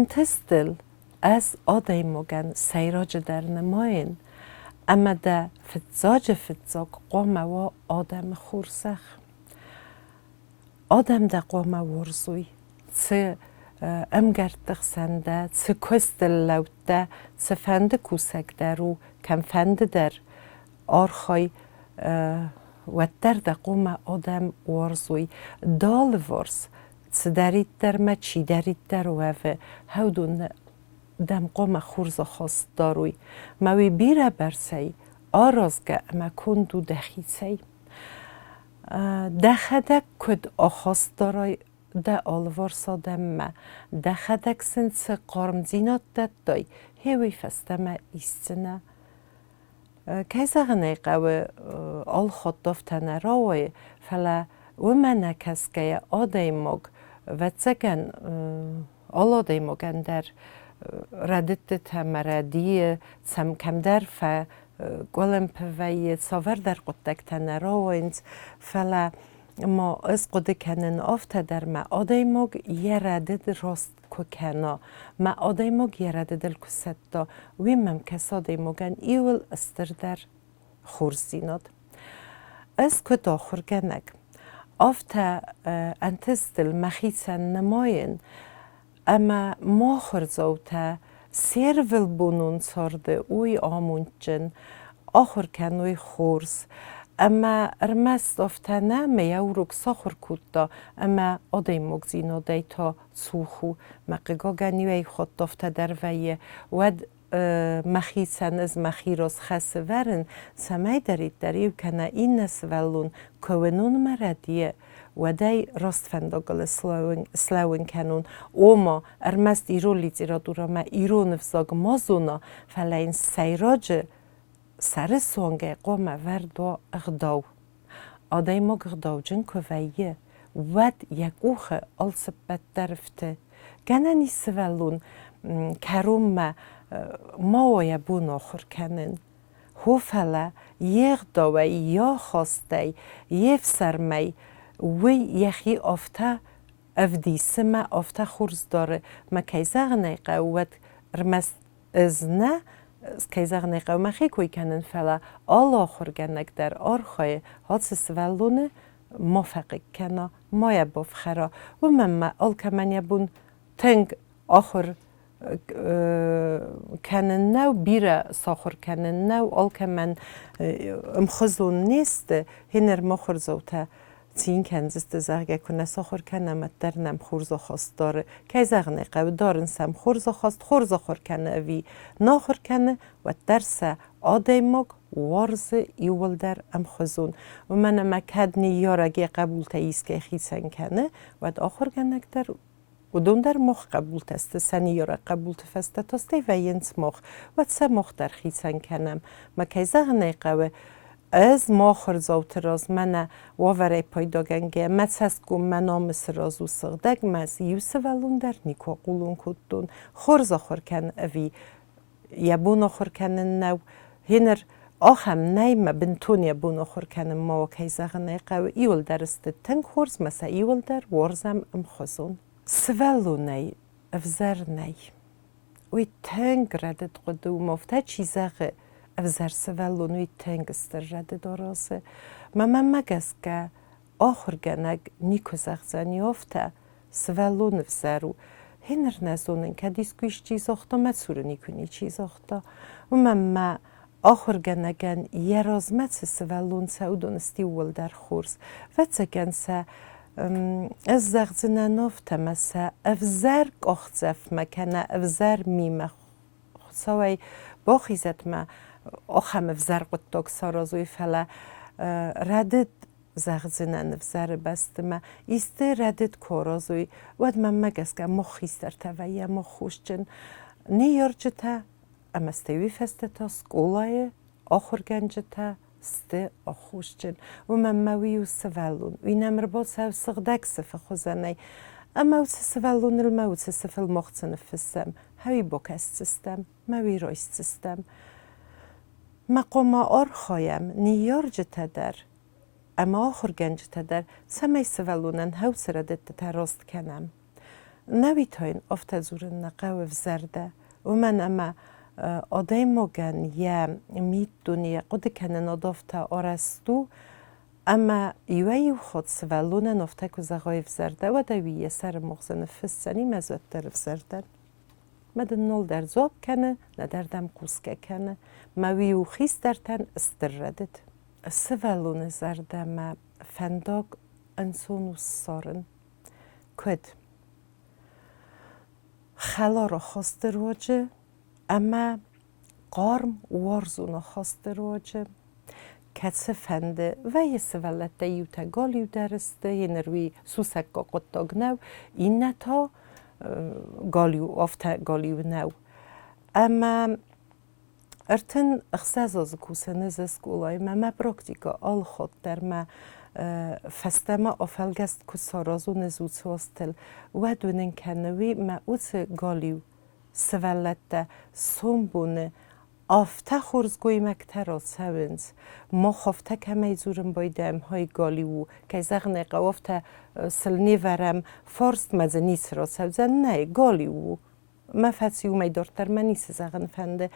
انتستل از آدای مگن سیراج در نماین اما ده فتزاق قومه و آدم خورسخ آدم ده قومه ورزوی چه امگرتق سنده چه کستل لوته چه فنده کوسک درو کم فنده در آرخای و در ده قومه آدم ورزوی دال ورز چه دارید در ما چی دارید در وفه هودون دم قومه خورز خواست داروی موی بیره برسی آرازگه اما کندو دخیسی دخدک کد آخواست دارای ده آلوارسا دمه دخدک سنس قارم زینات داد دای هیوی فستمه ایستنه که زغنه قوی آل خود دفتنه راوی فلا ومنه کسکه آدای مگ و چگن آلادای مگن در ردت تمردی سم کم در ف گلم پوی ساور در قدک تنراوینز فلا ما از قد کنن آفت در ما آدای مگ یه ردد راست که کنا ما آدای مگ یه ردد کست دا ویمم کس آدای مگن ایول استر در خورزیناد از که داخور گنگ آفت انتستل مخیصن نماین اما ما خرزوته سیرول بونون سارده اوی آمونچن آخر کنوی خورز اما ارمست افتنه میاورک ساخر کود اما آدای مگزینو دیتا سوخو مقیگا گنیوی خود دفته در ویه ود مخیصن از مخیراس خسه ورن سمی دارید دریو کنه این نسولون کوونون مردیه و دای راست فنداگل سلاون کنون اوما ارمست ایرو لیزیرا دورا ما ایرو نفزاگ مازونا فلاین سیراج سر سونگه قومه وردو اغداو آدای مگ اغداو جن که ویه ود یکوخه آلسبت درفته گنانی سولون کروم ما و یبون آخر کنن هو فلا یک داوی یا خواسته یف سرمی وی یخی آفته افدیسه ما آفته خورز داره ما کیزاغ نیقه ود رمست از نه کیزاغ نیقه ما خی کوی کنن فلا آل آخر گنگ در آرخای حادث سوالونه موفق کنه ما یباف خرا و من آل که من یبون تنگ آخر کنن نو بیره ساخر کنن نو آل که من امخزون نیست هنر مخور زوته چین کنزست زرگه کنه ساخر کنه مدر نم خورزا خواست داره که زغنه قو دارن سم خورزا خواست خورزا خور کنه وی ناخور کنه و درس آدای مگ وارز ایول در امخزون و من مکدنی یارگی قبول تاییست که خیسن کنه و آخر کنه در و دون در مخ قبول تست سنی یاره قبول تفسته تاسته و ینس مخ و سه مخ در خیسن کنم ما که زغنه قوه از ما خرزاوت راز من واره پیدا گنگه متسس گم من آمس رازو سردگ مز یوسه ولون در نیکو قولون کدون خورزا خور کن اوی یبون خور کنن نو هنر آخم نیم بنتون یبون خور کنن ما و که زغنه قوه ایول درست تنگ خورز مسا ایول در ورزم امخزون سولونه افزر نی وی تنگ ردت قدوم افته چیزاقه افزر سولونوی تنگ استر ردت دارازه من مگس که آخر گنگ نیکو زغزنی افته سولون افزرو هنر نزونن که دیسکویش چیز اختا متسور نیکونی چیز اختا و من آخر گنگن یه رازمت سولون سودونستی ول در خورز و تگن سه از زغزنه نافته مسا افزر آخزف مکنه افزر میمه سوی باخیزت ما آخم افزر قطاق سارازوی فلا ردد زغزنه افزر بست ما ایسته ردد کارازوی ود من مگس که مخیستر تویه مخوش جن نیار جتا امستوی فسته تا سکولای آخر گنجتا سته آخوش جن و من مویو سوالون وی نمر با سو سغدک سفه خوزنه اما سوالون الموت سفه المخصن فسم هوی بوکست سستم موی رایست سستم مقام آر خوایم نیار جتا در اما آخر گنج تا در سمی سوالونن هاو سردت تراست کنم نویتاین افت زورن نقاو زرده و من اما آدای موگن یه میدونی قد کنن آدافتا آرستو اما یوی خود سوالون نفته که زغای زرده و دویه سر مغزن فسنی مزد در زرده مدن نول در زوب کنه ندردم قوسکه کنه مویو خیست در تن استردد سوالون زرده ما فنداق انسونو سارن کد خلا را خواست روجه اما قارم وارزونا خواست روجه کسی فنده و یه سوالت یوتا گالیو درسته یه نروی سوسکا قطاق نو این نتا گالیو افتا گالیو نو اما ارتن اخساز از کوسه نز سکولای ما پراکتیکا آل خود در ما فستما افلگست کسارازو نزود سوستل و دونن کنوی ما اوت گالیو سوالت سومبونه آفته خورزگوی مکتر سوینز ما خفته کمی زورم بایدم های گالیو که زغنه قوافته سلنی ورم فارست مزنیس را سوزن نه گالیو ما فتسیو می دارتر منیس زغن فنده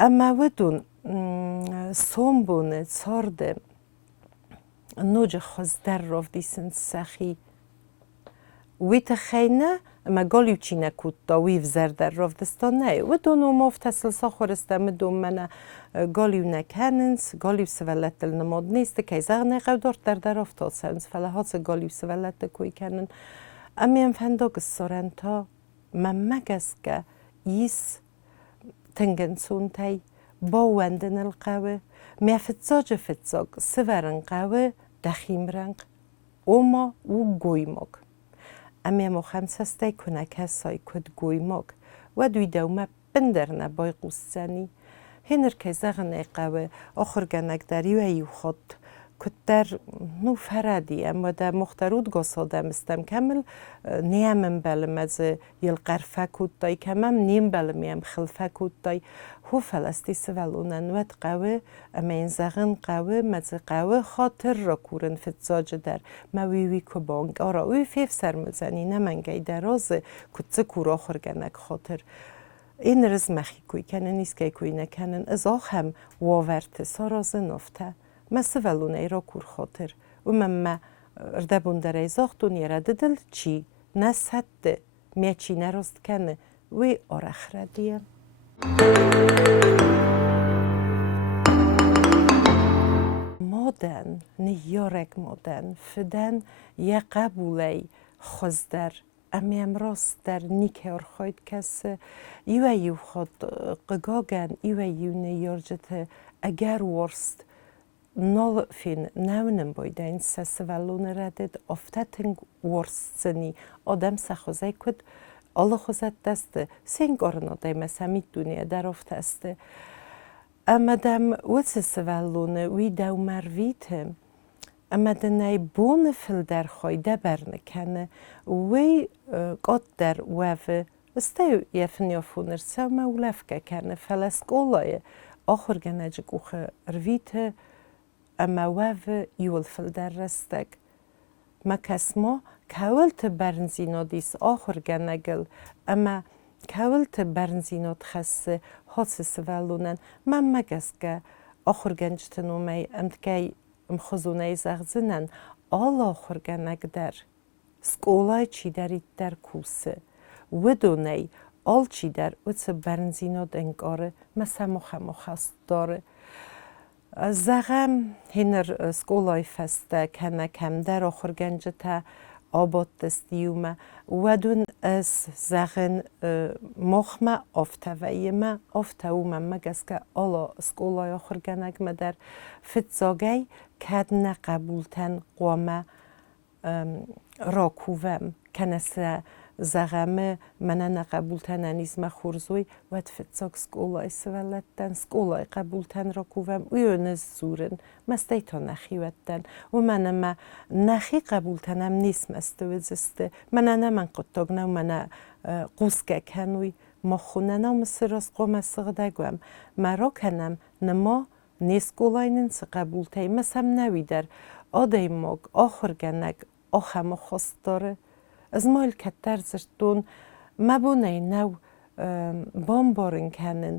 اما ودون سومبونه سارده نوج خزدر راف دیسن سخی ویت خینه اما گالیو چی نکود داویف زردر راف دستا نه و دونو مفت سلسا خورستم دوم من گالیو نکننس گالیو سوالت نماد نیست که زغ نقو دارت در افتاد سنس فلحات گالیو سوالت کوی کنن امیم فنداق سارنتا من مگس که ایس تنگنسون تای باوندن القوه میفتزاج فتزاگ سورن قوه دخیم رنگ اوما و گویماگ اما مخمسسته کنه کسای کد گویماگ و دوی دومه بندرنه بای قوسزنی هنر که زغنه قوه آخر گنگ داری و ایو خود کد در نو فردی اما در مخترود گاساده مستم کمل نیمم بلم از یل قرفه کود دای کمم نیم بلمیم خلفه کود دای هو فلستی سوالونن ود قوه اما این زغن قوه مز قوه خاطر را کورن فتزاج در مویوی که بانگ آرا وی فیف سرمزنی نمنگی درازه کدزه کور آخر گنگ خاطر این رزمخی کوی کنن نیست که کوی نکنن از آخم واورت سارازه نفته ما سوالونه ای را کور خاطر و من اردبون در ایزاخ دنیا را ددل چی نسد می چی نراست کنه وی آرخ را دیم مادن نیارک مادن فدن یه قبولی خزدر امیم راست در نیکه ارخاید کس ایو خود قگاگن ایو نیارجت اگر ورست نال فین نونم باید این سوالون ردد افتتنگ ورستنی آدم سخوزه کد الله خوزت دسته سنگارن آدم مسامید دنیا در افتسته اما دم وچه سوالونه وی دو مرویته اما دنای بون فل در خواهده برنکنه وی قد در وفه استیو یفنیا فونر سو مولفکه کنه فلسکولای آخر گنج گوخه رویته اما وفه یول فل در رستگ ما کسما کولت برنزینا دیس آخر گنگل اما کولت برنزینات خسته حاس سوالونن من مگس که آخر گنجتنو می امتگی مخزونه زغزنن آل آخر گنگ در سکولای چی دارید در کوسه و دونی آل چی در وچه برنزینات انگاره مثل مخمخ هست داره زغم هنر سکولای فسته کنه کم در آخر گنجتا آباد دستیومه و دون از زغن مخمه آفتویمه آفتومه مگس که آلا سکولای آخر گنگ در فتزاگی کد نقبولتن قوامه راکووم کنسه زغمه منه نقبولتن انیزمه خورزوی و فتزاگ سکولای سوالتن سکولای قبولتن راکووم ویونز زورن مسته تا نخیوتن و منه ما نخی قبولتنم نیست مستوزسته منه نمن قطاق نو منه قوسکه کنوی ما خونه نام سراس قوم سغدگوم مرا کنم نما نیسکولای ننس قبولتای مسم نوی در آدای ماگ آخر گنگ آخم خواست داره ازمایل کتر زرتون مبونه نو بامبارن کنن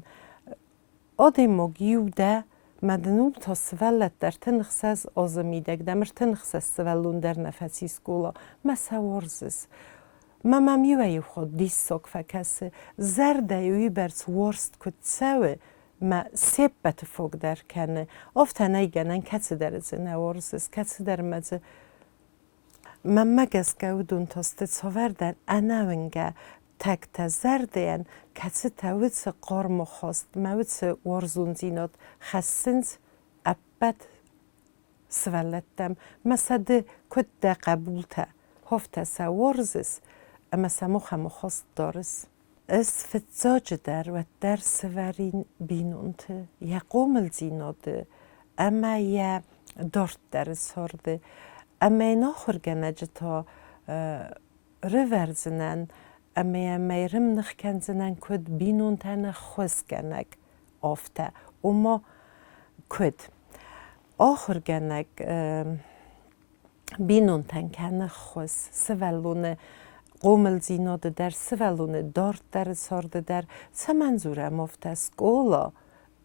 آدم گیو ده مدنوم تا سوالت در تنخس از آزمیدک دمر تنخس از سوالون در نفسی سکولا مساورزز مام میوه خود دیسک فکس زرده یوی برس ورست کت سوه ما سبت فوق در کنه افته نیگنن کسی در زنوارزز کسی در مزه من مگس گودون تاسته سوردن اناونگه تک تزردین کسی تاویت قرم خواست مویت ورزون زینات خسنز ابد سوالتم مسد کد ده قبول تا هفته سوارزز اما سموخم خواست دارس از فتزاج در و در سوارین بینونت یقوم الزیناده اما یا دارت در سارده اما اینا خورگنه جتا رورزنن اما میرم نخکنزنن کد بینونتن خوزگنگ آفته اما کد آخر گنگ بینونتن کنه خوز سوالونه قومل زیناده در سوالونه دارت در سارده در سمنزوره مفته سکولا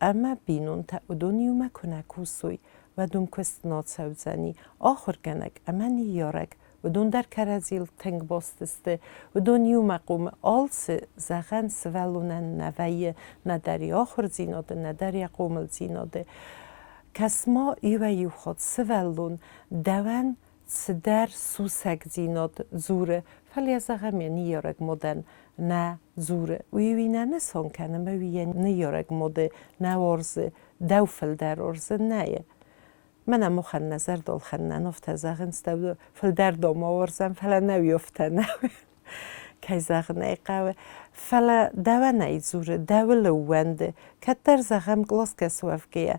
اما بینونته ادونیومه کنه کوسوی و دوم کست ناتسوزنی آخر گنگ اما نیارک و دون در کرزیل تنگ باستسته و دونیو مقوم آلس زغن سوالونن نویه نداری آخر زیناده نداری قومل زیناده کس ما ایوه خود سوالون دوان سدر سوسک زیناد زوره فلی از زغم نیارگ مدن نه زوره و ایوی نه نسان کنه مویه نیارگ مده نه ارزه دوفل در ارزه نه من مخن نظر دال خن نفته زغن استود فل در دام آورزم فلا نویفته نوی که زغن ایقاوه فلا دو نیزوره دو لونده کتر زغم گلاس کسو افگیه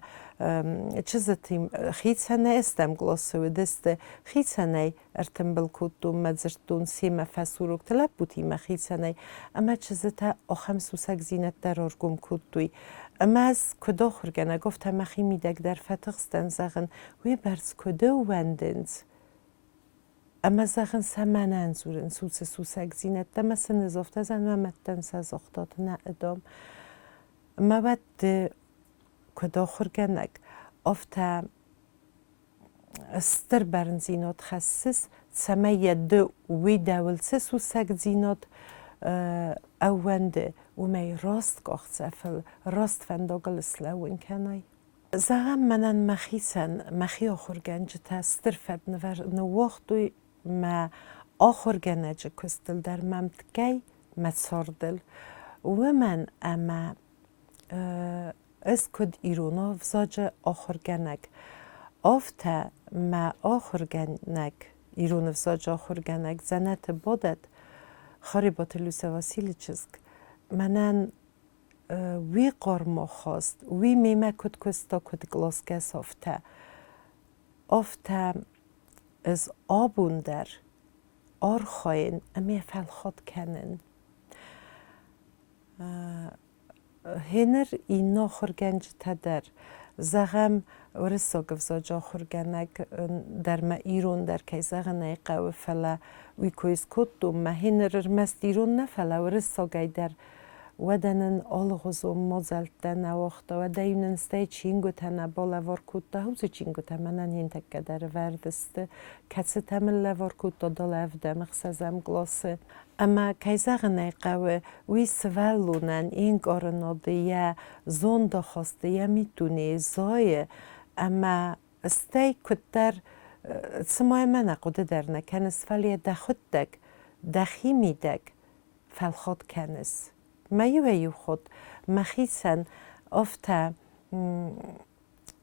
چیزتیم خیتسنه استم گلاسو دسته خیتسنه ارتم بالکودون مزرتون سیم فسوروک تلاب بودیم خیتسنه اما چیزتا آخم سوسک زینت در ارگم کودوی اما از کدا خورگنه گفتم اخی میدک در فتقستن زغن وی برز کدا وندنز اما زغن سمنن زورن سوسک زینت دم سن زفته زن و مدن ساز اختاد نه ادام اما بعد کدا خورگنک افته استر برن زینات خصص سمیه دو وی دول سوسک زینات اونده و می راست گاخت زفل راست فنداگل سلوین کنای زغم منن مخیسن مخی آخر گنج تا استر فد نووختوی ما آخر گنج کستل در ممتگی مساردل و من اما از کد ایرونا وزاج آخر گنگ آفته ما آخر گنگ ایرون وزاج آخر گنگ زنت بادد خریبات لوسه واسیلی چیزک منن وی قرما خواست وی میمه کد کستا کد گلاس گس آفته از آبون در آر خواین امی فلخات کنن هنر این آخر گنج تدر زغم ورسا گفزاج آخر گنگ در ما ایرون در که زغن ایقا و فلا وی کویز کدو ما هنر مست ایرون نفلا ورسا گای در ودنن آلغوزو مازلتن وقتا و دیونن ستی چینگو تنه بالا وارکود دا هوزو چینگو تمنن ین تکه در وردسته کسی تمل وارکود دا دال افده مخصزم گلاسه اما که زغن ایقا وی سوالونن این گارناده یا زونده خواسته یا میتونه زایه اما ستی کتر سمای من اقوده در نکنس فلی دخود دک دخی میدک فلخات کنس ما یو خود مخیسن افته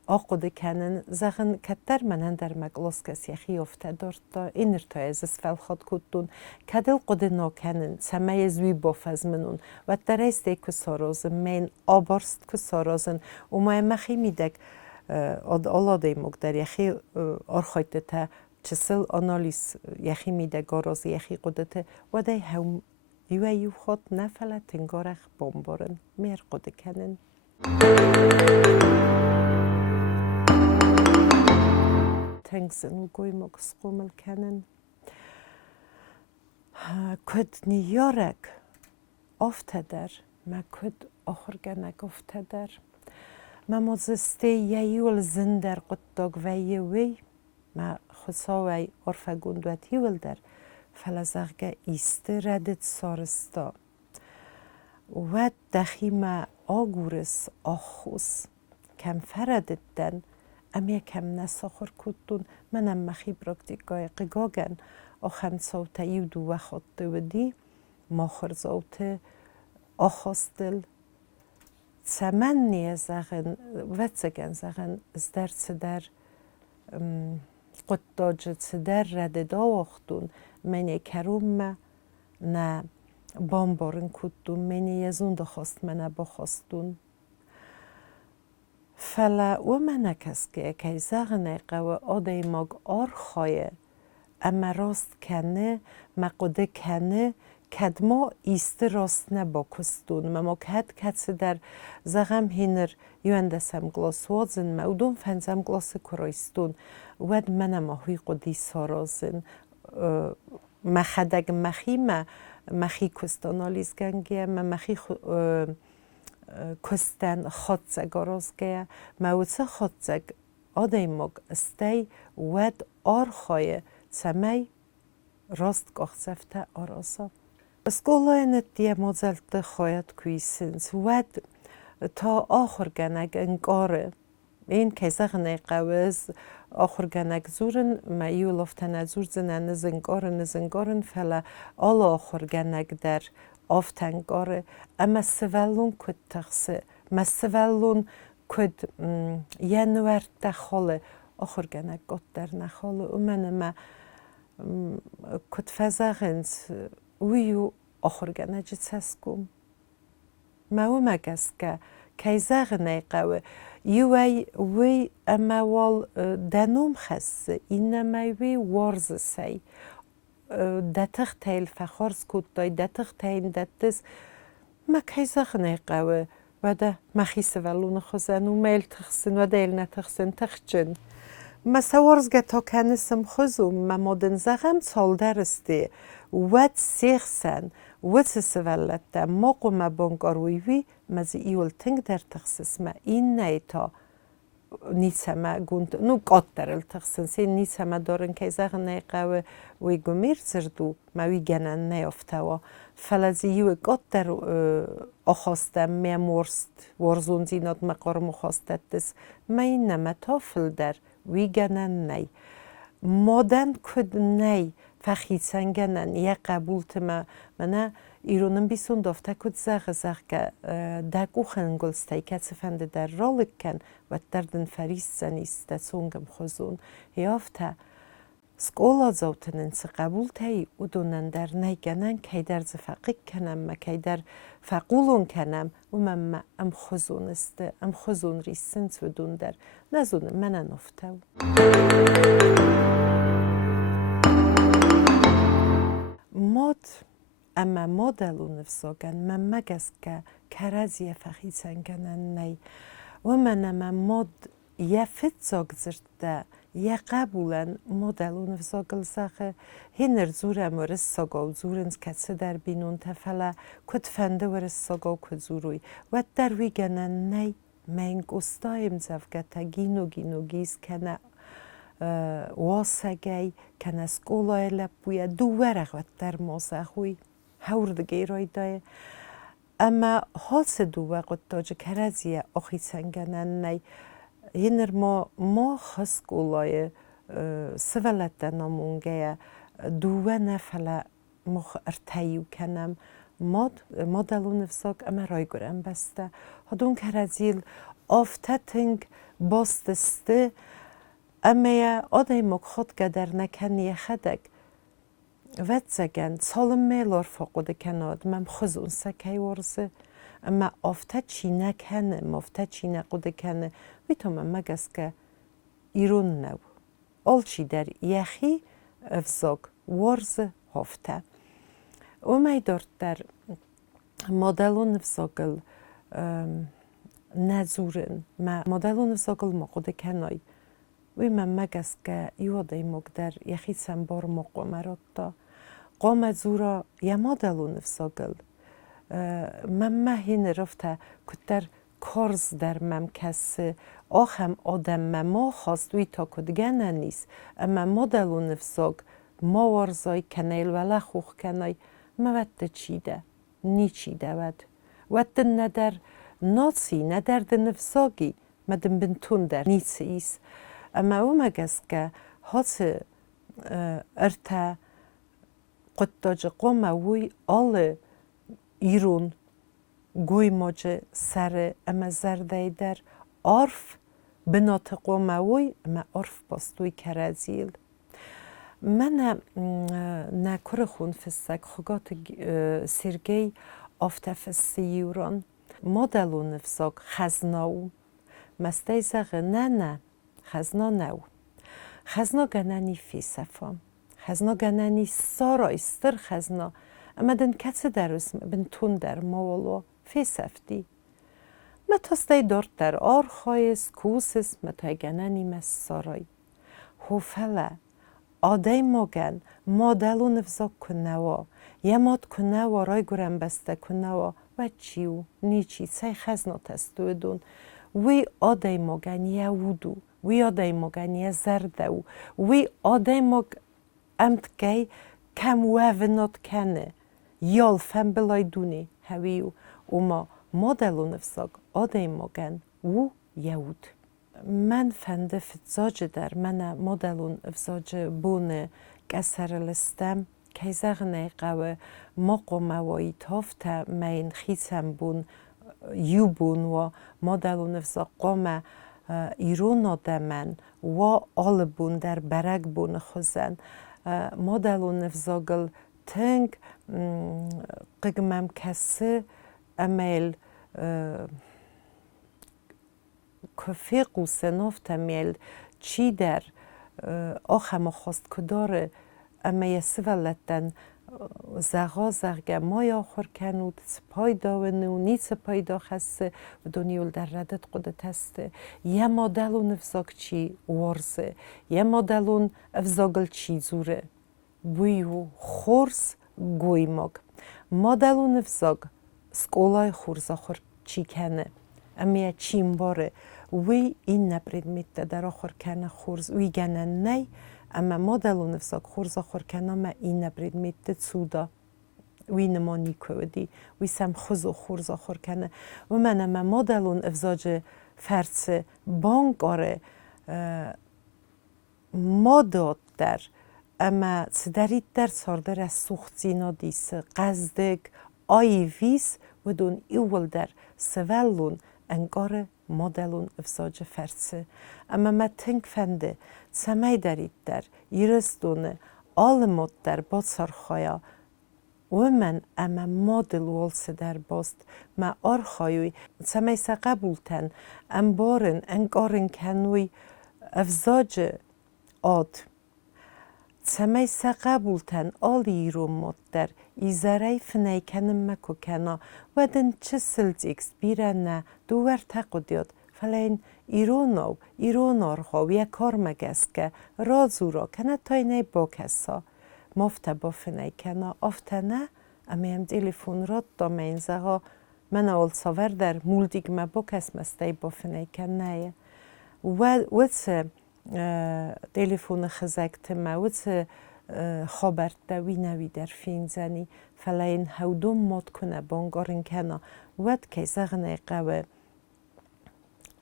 آقوده کنن زغن کتر منن در مگلاس کسی خی افته دارتا اینر تا از فلخات کدون کدل قده ناکنن سمه زوی باف منون و در ایسته که سارازن من آبارست که سارازن و ما مخی میدک آلاده مقدر یخی آرخایت تا چسل آنالیز یخی میده گاراز یخی قدرت و ده هم یو خود نفله تنگارخ بامبارن میر قده کنن تنگزن و گوی مگس قومل کنن کد نیارک افتادر ما کد آخر گنگ افتادر ما مزسته ییول زندر قطاق وی ما خساوی عرف گندوت یول در فلزغه ایست ردت سارستا و دخیما آگورس آخوس کم فرددن امی کم نساخر کتون منم مخی براکتیکای قگاگن آخم صوت یودو و خطه ودی ماخر صوت آخاستل تمنی زغن وتسگن زغن ازدرس در قطاجت در رد داوختون منی کروم نه بامبارن کتون منی یزون دخواست منه بخواستون فلا و منه کس که زغنه قوه آده ماگ آرخایه اما راست کنه مقوده کنه کدما ایست راست نبا کستون ما کد در زغم هینر یوندسم گلاس وازن مودون فنزم گلاس کرایستون ود منم آهوی قدی سارازن مخدگ مخی کستان آلیز گنگه مخی کستن خادزگ آرازگه موزه خادزگ آده ماگ استی ود آرخایه سمی راست گاخزفته آرازا اسکولاینت دیه مزلت خواهد کویسنس ود تا آخر گنگ انگاره این که زغنه قوز آخر گنگ زورن ما یولفتن زور زنن نزنگارن فلا آل آخر گنگ در آفتنگاره اما سوالون کد تخصه ما سوالون کد ینورد دخاله آخر گنگ گد در نخاله امن ما کد فزاغنس ویو آخر گنگ جتسکم ما مگس که زغنه قوه یوی وی اما وال دنوم خسته اینما وی وارز سی دتخ تیل فخارز کودای دتخ تیل دتز ما که زغنه قوه و ده مخیس ولون خوزن و میل تخسن و دیل نتخسن تخچن ما سوارزگه تا کنسم خوزم ما مادن زغم سال درسته ود سیخسن ود سوالته ما قوم بانگارویوی مزی ایول تنگ در تخصص ما این نیتا نیسما گوند نو قطر التخصن سی نیسما دارن که زغنه قوه وی گمیر زردو ما وی گنن نیافتوا فلزی یو قطر آخواستم میمورست ورزون زینات مقارم خواستد دست ما این نما تافل در وی گنن نی مادن کد نی فخیصن گنن یه قبول تما منه ایرونم بیسون دافته کد زغ که دکو خنگلسته که سفنده در رالک کن و دردن فریست زنیست سونگم خوزون یافته سکولا زوتنن سه قبول تایی او دونن در نیگنن که در زفقیق کنم که در فقولون کنم و من ام خوزون است ام خوزون ریسنس و دون در نزون من نفته ماد اما مادلون افزاگن من مگس که کرازی فخیصن گنن نی و من اما ماد یه فتزاگ زرده یه قبولن مادلون افزاگل زخه هنر زورم ورس ساگل زورنز کسی در بینون تفله کد فنده ورس ساگل کد زوروی و در وی گنن نی من گستایم زفگتا گینو گیز کنه واسگی کنه سکولای لپویه دو ورق و در مازخوی هوردگی رای دای اما حاس دو وقت تاج کرازیه آخی سنگنن نی هنر ما خس کولای سوالت نامونگه دوه نفله مخ ارتایو کنم مادلون افزاگ اما رای گرم بسته هدون کرازیل آفتتنگ باستسته اما آدای مک خود قدر نکنی خدک وتزگن سالم میلار فقود کناد من خزون سکی ورزه اما آفته چی نکنه آفته چی نقود کنه میتونم مگس که ایرون نو آلچی در یخی افزاگ ورزه هفته و میدارد در مدلون افزاگل نزورن مدلون افزاگل مقود کنای وی من مگس که یادای مگ در یخی سنبار مقو مراد دا قوم زورا یه مدلو نفساگل ممه هین رفته کتر کارز در ممکس آخم آدم ما خواستوی تا کدگنه نیست اما مدلو نفساگ ما ورزای کنیل ولا خوخ کنای موت چیده نی چیده ود ندر ناسی ندر نفساگی مدن بنتون در نیست ایست اما او مگست که هاس ارتا قطاج قوم وی آل ایرون گوی ماجه سر اما زرده در عرف بنات قوم وی اما عرف باستوی کرازیل من نکر خون فسک خگات سرگی آفتفسی یوران مدلو نفساک خزناو مستی زغ نه خزنا نو خزنا گنانی فی صفام خزنا گنانی سارا استر خزنا اما دن کسی در اسم بن تون در مولو فی صفتی متاستی دارد در آر خایست کوسس متای گنانی مس سارای هوفله آدای موگن مادلو نفزاک کنوا یه ماد کنوا رای گرم بسته کنوا و چیو نیچی سای خزنا تستو دون وی آدای موگن یه وودو وی آدای موگن یه زردو وی آدای موگ امت گی کم وونات کنه یال فن بلای دونی هویو اوما مادلو نفزاک آدای موگن و یهود من فنده فتزاج در من مدلون افزاج بونه کسر لستم که زغنه قوه ما قوموایی تافته مین خیسم بون یو بون و مدلون افزاج قوم ایرون آدمن و آل بون در برگ بون خوزن مدلون افزاگل تنگ قگمم کسی امیل کفی قوسه نفته میل چی در آخم خواست کداره اما یه سوالتن زغا زغگه مای آخر کنود سپای داونو نی سپای دا خسته و دونیول در ردت قدت هسته یه مدلون افزاگ چی ورزه یه مدلون افزاگل چی زوره بویو خورز گوی مگ مدلون افزاگ سکولای خورز آخر چی کنه اما یه چیم باره وی این نبرید میده در آخر کنه خورز وی گنه نی اما مدلون افزاگ خورز آخر کنه ما این نبرید میده سودا وی نمانی کودی وی سم خوزو خورز آخر کنه و من اما مدلون افزاج فرس بانک آره مادات در اما سدرید در ساردر از سوخت زینا دیس قزدگ آیویس و دون ایول در سوالون انگار مدلون افزاج فرسه اما ما تنگ فنده سمی دارید در ایرستونه آل مد در باد سرخایا و من اما مدل والس در باست ما آرخایوی سمی سا قبولتن انبارن انگارن کنوی افزاج آد سمی سا قبولتن آلی رو مد در ایزارای فنای کنم مکو کنا و دن چه سلزیکس بیرنه دوور تقدیاد فلین ایرونار خواهی یک کار مگست که رازورا کنه تاینه با کسا مفته با فنای کنا افته نه امیم تلفن را دامین زغا من اول ساور در مولدیگ ما با کس مسته با فنای کنه و چه تلفن خزکت ما و چه خبر دوی نوی در فین زنی فلین هودم مد کنه بانگارن کنه ود که زغنه قوه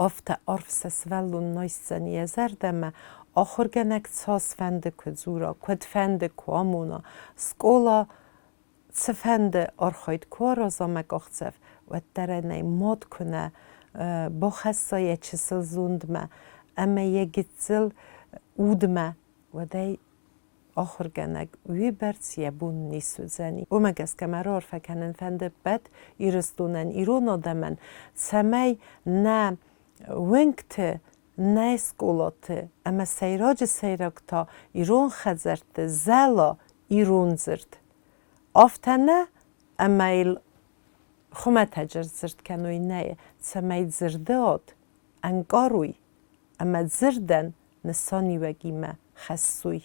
افته عرف سسولون نایست زنی زردمه آخر گنک ساس فنده کزورا کد فنده کوامونا سکولا سفنده آرخاید کوارا زامک اخصف و درنه مد کنه با خستای چسل زوندمه اما یه گتزل اودمه و دی آخر گنک وی برس یبون نیسو زنی او مگس که مرار فکنن فنده بد ایرستونن ایرون آدمن سمی نه ونگت نه سکولات اما سیراج سیراکتا ایرون خزرت زلا ایرون زرد آفتنه اما ایل خمه تجر زرد کنوی نه سمی زرده آد انگاروی اما زردن نسانی وگیمه خسوی